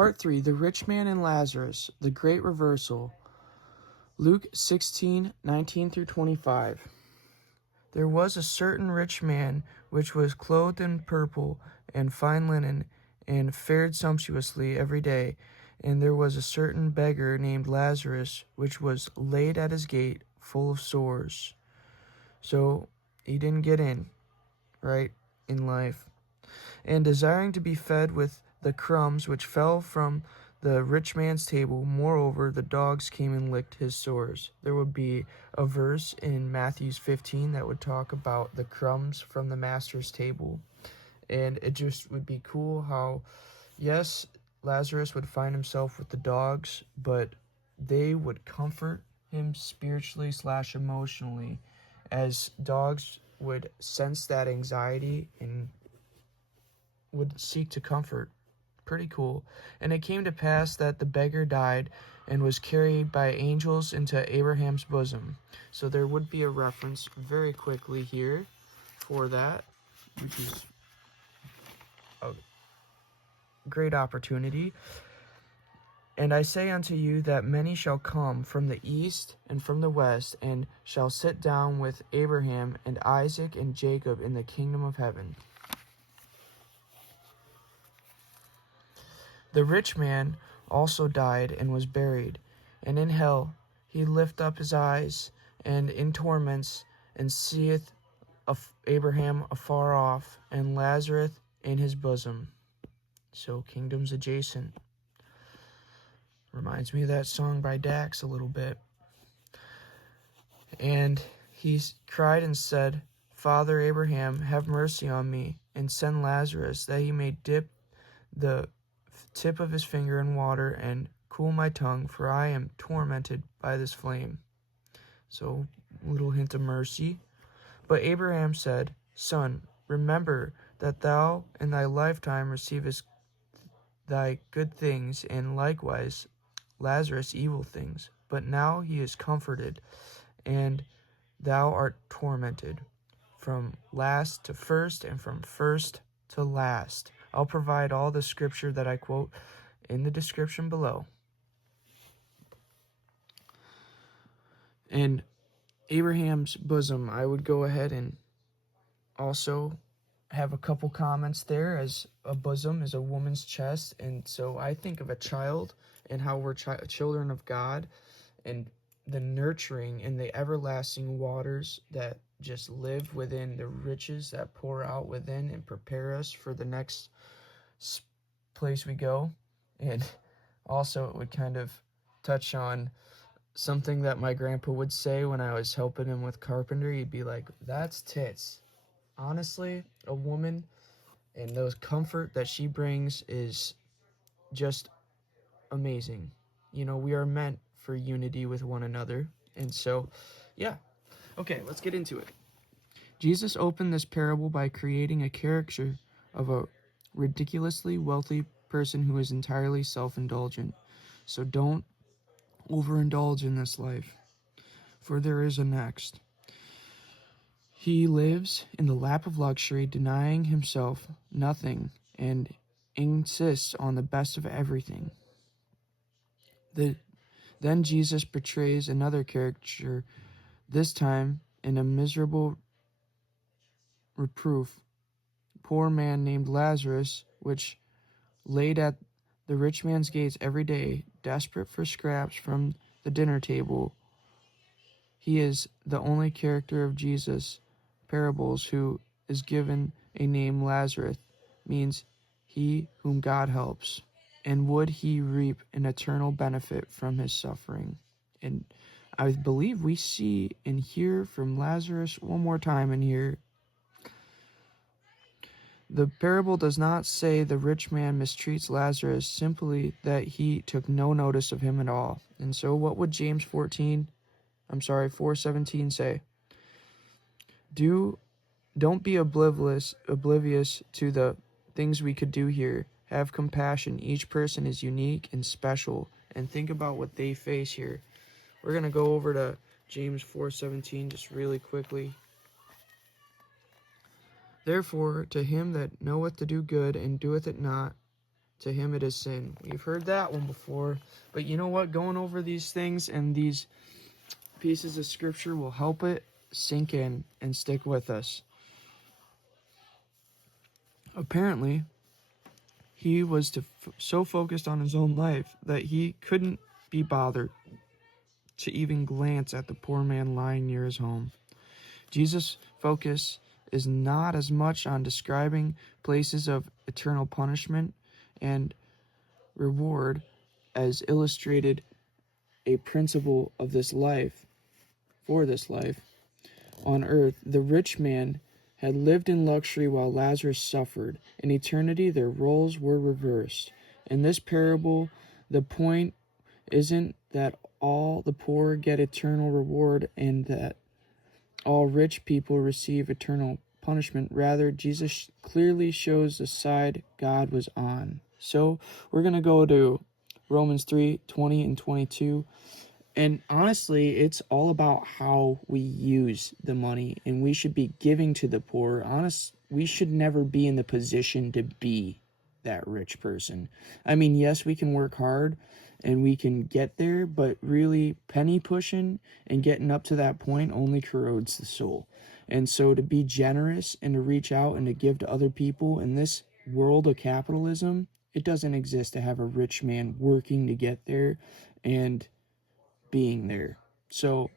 Part 3, The Rich Man and Lazarus, the Great Reversal. Luke 16:19 through 25. There was a certain rich man which was clothed in purple and fine linen, and fared sumptuously every day. And there was a certain beggar named Lazarus, which was laid at his gate, full of sores. So he didn't get in, right, in life. And desiring to be fed with the crumbs which fell from the rich man's table, moreover, the dogs came and licked his sores. There would be a verse in Matthew 15 that would talk about the crumbs from the master's table. And it just would be cool how, yes, Lazarus would find himself with the dogs, but they would comfort him spiritually / emotionally, as dogs would sense that anxiety and would seek to comfort. Pretty cool. And it came to pass that the beggar died and was carried by angels into Abraham's bosom. So there would be a reference very quickly here for that, which is a great opportunity. And I say unto you that many shall come from the east and from the west, and shall sit down with Abraham and Isaac and Jacob in the kingdom of heaven. The rich man also died and was buried, and in hell he lift up his eyes, and in torments, and seeth Abraham afar off, and Lazarus in his bosom. So kingdoms adjacent. Reminds me of that song by Dax a little bit. And he cried and said, Father Abraham, have mercy on me, and send Lazarus, that he may dip the tip of his finger in water and cool my tongue, for I am tormented by this flame. So, little hint of mercy. But Abraham said, Son, remember that thou in thy lifetime receivest thy good things, and likewise Lazarus evil things. But now he is comforted, and thou art tormented, from last to first, and from first to last. I'll provide all the scripture that I quote in the description below. And Abraham's bosom, I would go ahead and also have a couple comments there, as a bosom is a woman's chest. And so I think of a child and how we're children of God, and the nurturing and the everlasting waters that just live within the riches that pour out within and prepare us for the next place we go. And also it would kind of touch on something that my grandpa would say when I was helping him with carpentry. He'd be like, that's tits. Honestly, a woman and those comfort that she brings is just amazing. You know, we are meant for unity with one another. And so, yeah. Okay, let's get into it. Jesus opened this parable by creating a caricature of a ridiculously wealthy person who is entirely self-indulgent. So don't overindulge in this life, for there is a next. He lives in the lap of luxury, denying himself nothing, and insists on the best of everything. Then Jesus portrays another caricature, this time in a miserable reproof. Poor man named Lazarus, which laid at the rich man's gates every day, desperate for scraps from the dinner table. He is the only character of Jesus' parables who is given a name. Lazarus means he whom God helps, and would he reap an eternal benefit from his suffering. And I believe we see and hear from Lazarus one more time in here. The parable does not say the rich man mistreats Lazarus, simply that he took no notice of him at all. And so what would James 4:17 say? Don't be oblivious to the things we could do here. Have compassion. Each person is unique and special, and think about what they face here. We're going to go over to James 4:17 just really quickly. Therefore, to him that knoweth to do good and doeth it not, to him it is sin. We've heard that one before. But you know what? Going over these things and these pieces of scripture will help it sink in and stick with us. Apparently, he was so focused on his own life that he couldn't be bothered to even glance at the poor man lying near his home. Jesus' focus is not as much on describing places of eternal punishment and reward as illustrated a principle of this life, for this life on earth. The rich man had lived in luxury while Lazarus suffered. In eternity, their roles were reversed. In this parable, the point isn't that all the poor get eternal reward and that all rich people receive eternal punishment. Rather, Jesus clearly shows the side God was on. So we're going to go to Romans 3:20 and 22. And honestly, it's all about how we use the money, and we should be giving to the poor. We should never be in the position to be that rich person. I mean, yes, we can work hard and we can get there, but really penny pushing and getting up to that point only corrodes the soul. And so to be generous and to reach out and to give to other people in this world of capitalism, it doesn't exist to have a rich man working to get there and being there. So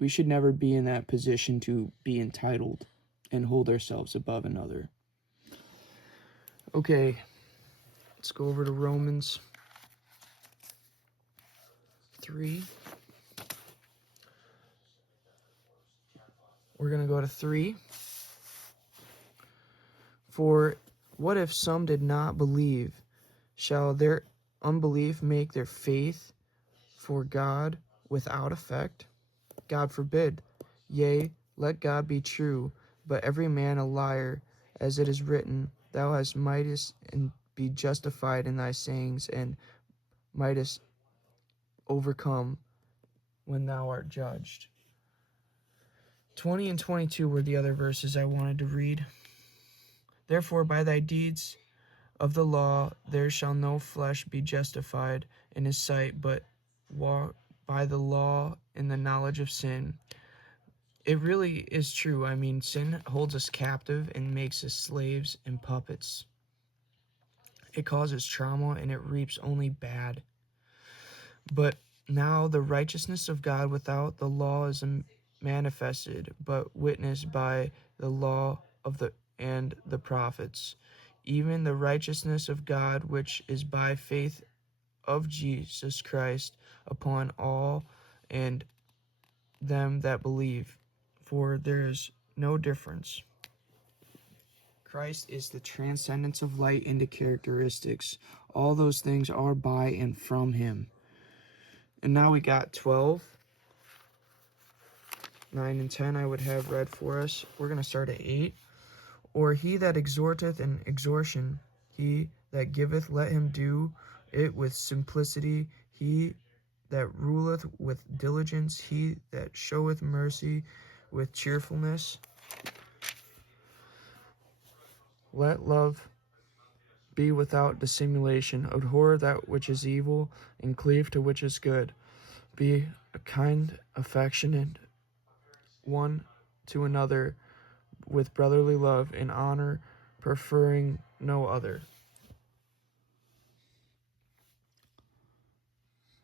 we should never be in that position to be entitled and hold ourselves above another. Okay, let's go over to Romans 3. We're going to go to 3. For what if some did not believe? Shall their unbelief make their faith for God without effect? God forbid. Yea, let God be true, but every man a liar, as it is written, thou mightest and be justified in thy sayings, and mightest overcome when thou art judged. 20 and 22 were the other verses I wanted to read. Therefore, by thy deeds of the law there shall no flesh be justified in his sight, but walk by the law in the knowledge of sin. It really is true. I mean, sin holds us captive and makes us slaves and puppets. It causes trauma and it reaps only bad. But now the righteousness of God without the law is manifested, but witnessed by the law and the prophets, even the righteousness of God which is by faith of Jesus Christ upon all and them that believe, for there is no difference. Christ is the transcendence of light into characteristics. All those things are by and from him. And now we got 12. 9 and 10 I would have read for us. We're going to start at 8. Or he that exhorteth in exhortation, he that giveth, let him do it with simplicity. He that ruleth with diligence, he that showeth mercy with cheerfulness. Let love be without dissimulation. Abhor that which is evil, and cleave to which is good. Be a kind, affectionate one to another, with brotherly love and honor, preferring no other.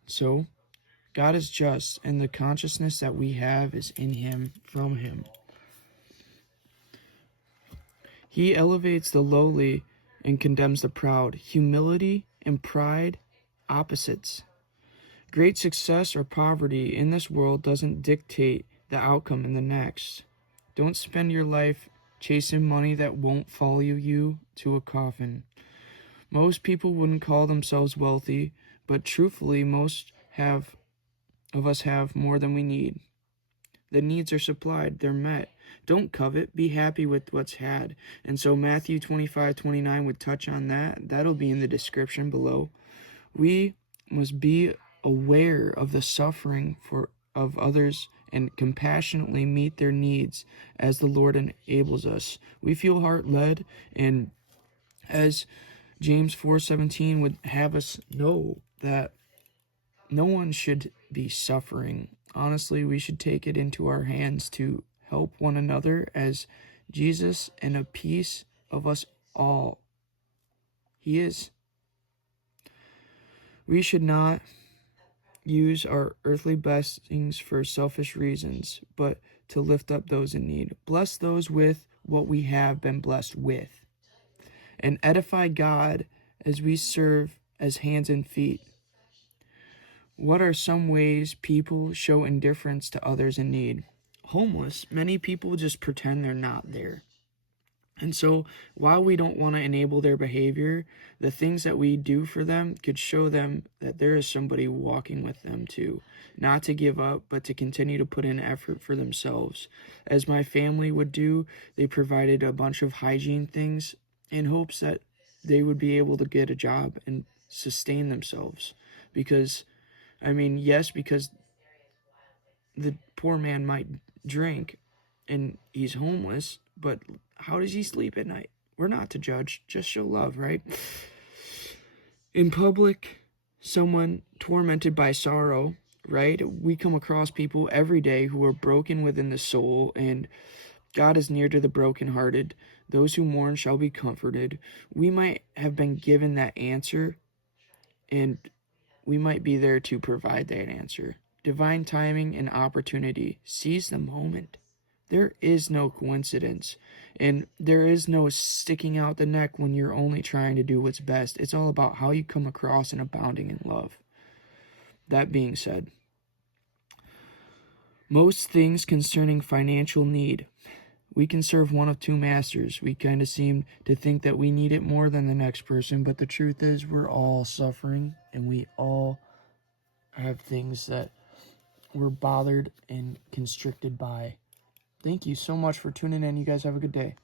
So, God is just, and the consciousness that we have is in him, from him. He elevates the lowly and condemns the proud. Humility and pride, opposites. Great success or poverty in this world doesn't dictate the outcome in the next. Don't spend your life chasing money that won't follow you to a coffin. Most people wouldn't call themselves wealthy, but truthfully, most of us have more than we need. The needs are supplied, they're met. Don't covet, be happy with what's had. And so Matthew 25:29 would touch on that. That'll be in the description below. We must be aware of the suffering of others and compassionately meet their needs as the Lord enables us. We feel heart-led, and as James 4:17 would have us know that no one should be suffering. Honestly, we should take it into our hands to help one another as Jesus and a piece of us all. He is. We should not use our earthly blessings for selfish reasons, but to lift up those in need. Bless those with what we have been blessed with, and edify God as we serve as hands and feet. What are some ways people show indifference to others in need? Homeless, many people just pretend they're not there. And so while we don't want to enable their behavior, the things that we do for them could show them that there is somebody walking with them too. Not to give up, but to continue to put in effort for themselves. As my family would do, they provided a bunch of hygiene things in hopes that they would be able to get a job and sustain themselves. Because, because the poor man might drink and he's homeless, but how does he sleep at night? We're not to judge, just show love, right? In public, someone tormented by sorrow, right? We come across people every day who are broken within the soul, and God is near to the brokenhearted. Those who mourn shall be comforted. We might have been given that answer, and we might be there to provide that answer. Divine timing and opportunity. Seize the moment. There is no coincidence, and there is no sticking out the neck when you're only trying to do what's best. It's all about how you come across and abounding in love. That being said, most things concerning financial need. We can serve one of two masters. We kind of seem to think that we need it more than the next person, but the truth is we're all suffering, and we all have things that we're bothered and constricted by. Thank you so much for tuning in. You guys have a good day.